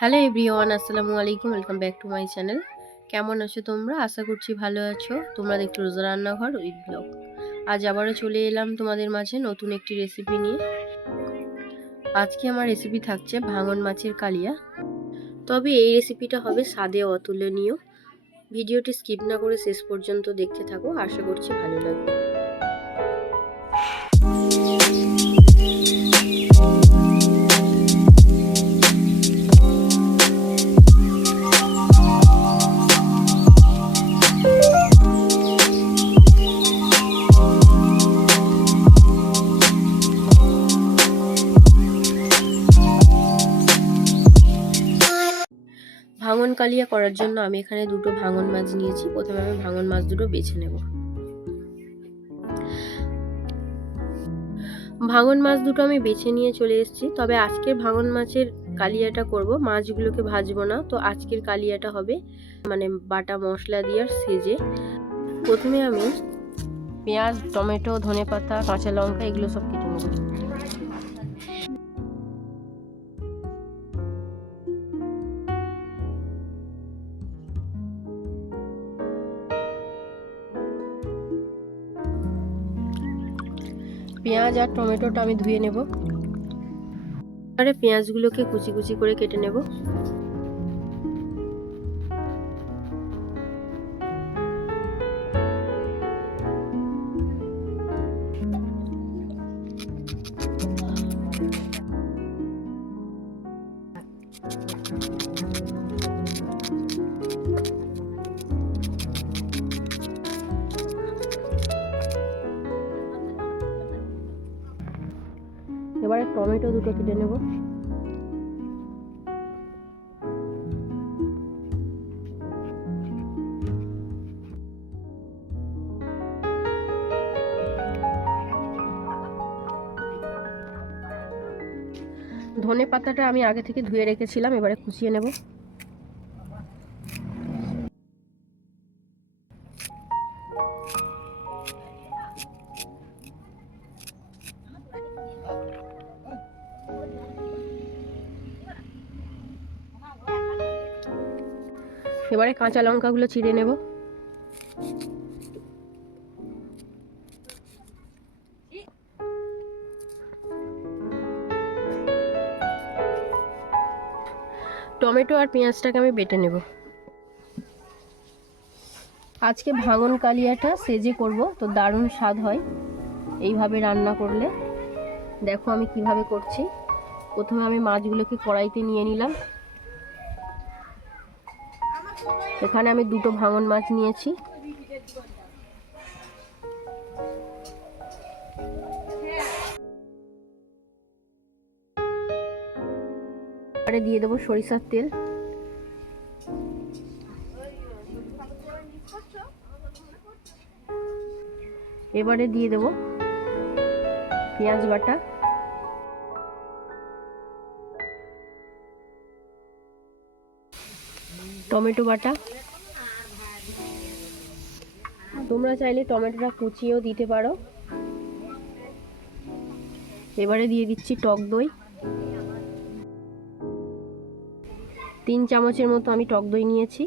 Hello everyone, আসসালামু আলাইকুম। Welcome back to my channel. কেমন আছো তোমরা? আশা করছি ভালো আছো। তোমরা দেখছো রোজা রান্নাঘর উইথ ব্লগ। আজ আবারও চলে এলাম তোমাদের মাঝে নতুন একটি রেসিপি নিয়ে। আজকে আমার রেসিপি থাকছে ভাঙন মাছের কালিয়া। তবে এই রেসিপিটা হবে স্বাদে অতুলনীয়। ভিডিওটি স্কিপ না করে শেষ পর্যন্ত দেখতে থাকো, আশা করছি ভালো লাগবে। ভাঙন কালিয়া করার জন্য আমি এখানে দুটো ভাঙন মাছ নিয়েছি। প্রথমে আমি ভাঙন মাছ দুটো বেছে নেব। ভাঙন মাছ দুটো আমি বেছে নিয়ে চলে এসেছি। তবে আজকের ভাঙন মাছের কালিয়াটা করব, মাছগুলোকে ভাজবো না। তো আজকের কালিয়াটা হবে বাটা মশলা দিয়ে আর সেজে। প্রথমে আমি পেঁয়াজ, টমেটো, ধনেপাতা, কাঁচা লঙ্কা এগুলো সব কেটে নেব। পেঁয়াজ আর টমেটোটা আমি ধুয়ে নেব। এবারে পেঁয়াজগুলোকে কুচি কুচি করে কেটে নেব। এবারে টমেটো দুটো কেটে নেব। ধনে পাতাটা আমি আগে থেকে ধুয়ে রেখেছিলাম, এবারে কুচিয়ে নেব। এবারে কাঁচা লঙ্কাগুলো চিড়ে নেব। টমেটো আর পেঁয়াজটাকে আমি বেটে নেব। আজকে ভাঙন কালিয়াটা সেজে করব, তো দারুণ স্বাদ হয় এইভাবে রান্না করলে। দেখো আমি কিভাবে করছি। প্রথমে আমি মাছগুলোকে কড়াইতে নিয়ে নিলাম। এখানে আমি দুটো ভাঙন মাছ নিয়েছি। এবারে দিয়ে দেবো সরিষার তেল। এবারে দিয়ে দেবো পেঁয়াজ বাটা, টমেটো বাটা। তোমরা চাইলে টমেটোটা কুচিয়েও দিতে পারো। এবারে দিয়ে দিচ্ছি টক দই। 3 চামচের মতো আমি টক দই নিয়েছি।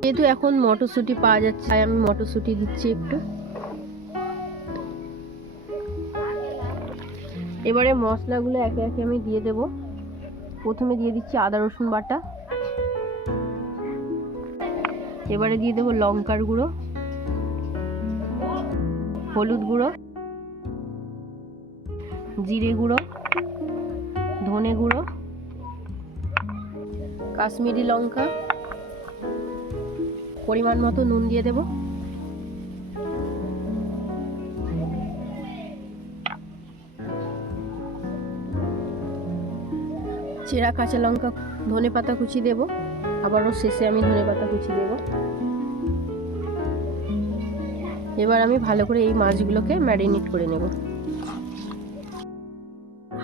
যেহেতু এখন মটরশুঁটি পাওয়া যাচ্ছে, তাই আমি মটরশুঁটি দিচ্ছি একটু। এবারে মশলাগুলো একে একে আমি দিয়ে দেব। প্রথমে দিয়ে দিচ্ছি আদা রসুন বাটা। এবারে দিয়ে দেবো লঙ্কার গুঁড়ো, হলুদ গুঁড়ো, জিরে গুঁড়ো, ধনে গুঁড়ো, কাশ্মীরি লঙ্কা, পরিমাণ মতো নুন দিয়ে দেব। চেরা কাঁচা লঙ্কা, ধনে পাতা কুচি দেব। আবারও শেষে আমি ধনে পাতা কুচি দেব। এবার আমি ভালো করে এই মাছগুলোকে ম্যারিনেট করে নেব।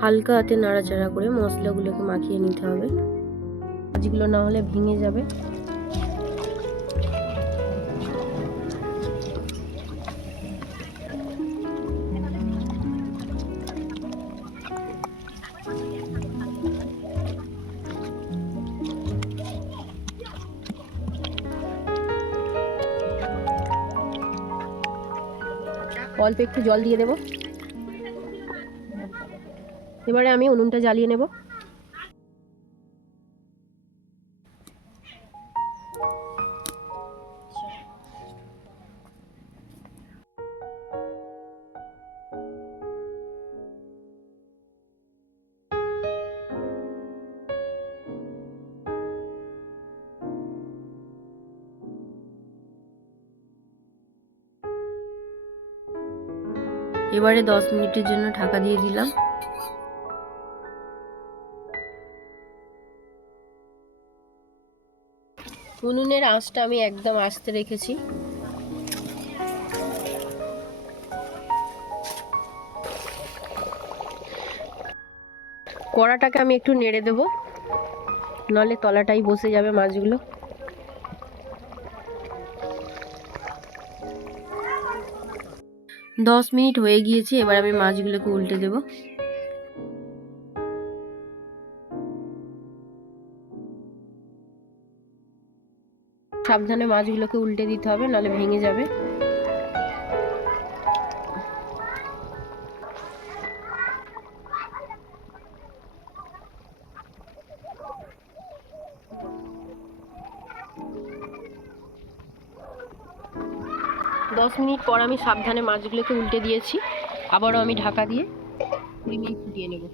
হালকা হাতে নাড়াচাড়া করে মশলাগুলোকে মাখিয়ে নিতে হবে, মাছগুলো না হলে ভেঙে যাবে। অল্প একটু জল দিয়ে দেব। এবারে আমি উনুনটা জ্বালিয়ে নেব। এবারে 10 মিনিটের জন্য ঢাকা দিয়ে দিলাম। উনুনের আঁচটা আমি একদম আস্তে রেখেছি। কড়াটাকে আমি একটু নেড়ে দেব, নলে তলাটাই বসে যাবে মাছগুলো। দশ মিনিট হয়ে গিয়েছে, এবার আমি মাছগুলোকে উল্টে দেব। সাবধানে মাছগুলোকে উল্টে দিতে হবে, নাহলে ভেঙে যাবে। দশ মিনিট পর আমি সাবধানে মাছগুলোকে উল্টে দিয়েছি। আবারও আমি ঢাকা দিয়ে 20 মিনিট ফুটিয়ে নেব।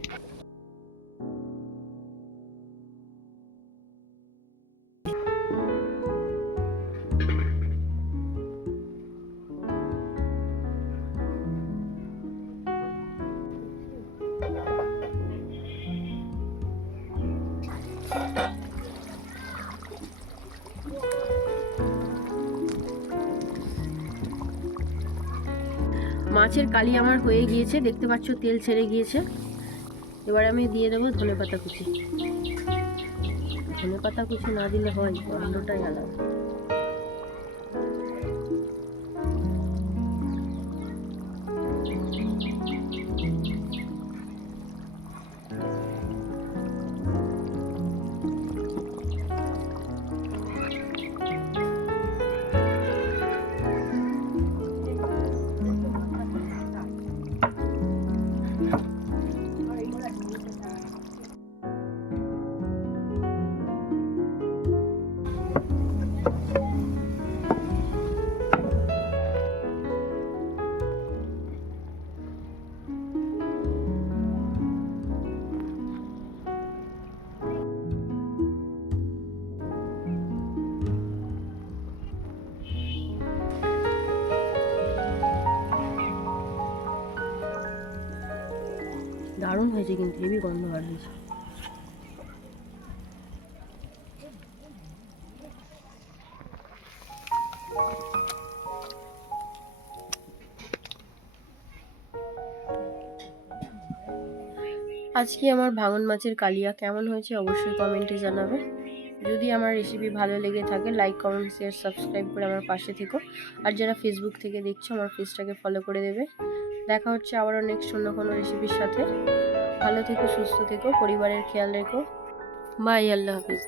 মাছের কালি আমার হয়ে গিয়েছে, দেখতে পাচ্ছ তেল ছেড়ে গিয়েছে। এবার আমি দিয়ে দেবো ধনেপাতা কুচি। ধনেপাতা কুচি না দিলে হয়, গন্ধটাই আলাদা। দারুণ হয়েছে, কিন্তু হেভি গন্ধ বার হয়েছে। আজকে আমার ভাঙন মাছের কালিয়া কেমন হয়েছে অবশ্যই কমেন্টে জানাবে। যদি আমার রেসিপি ভালো লেগে থাকে লাইক কমেন্ট শেয়ার সাবস্ক্রাইব করে আমার পাশে থেকো। আর যারা ফেসবুক থেকে দেখছো আমার পেজটাকে ফলো করে দেবে। দেখা হচ্ছে আবারও নেক্সট অন্য কোনো রেসিপির সাথে। ভালো থেকো, সুস্থ থেকো, পরিবারের খেয়াল রেখো। বাই, আল্লাহ হাফিজ।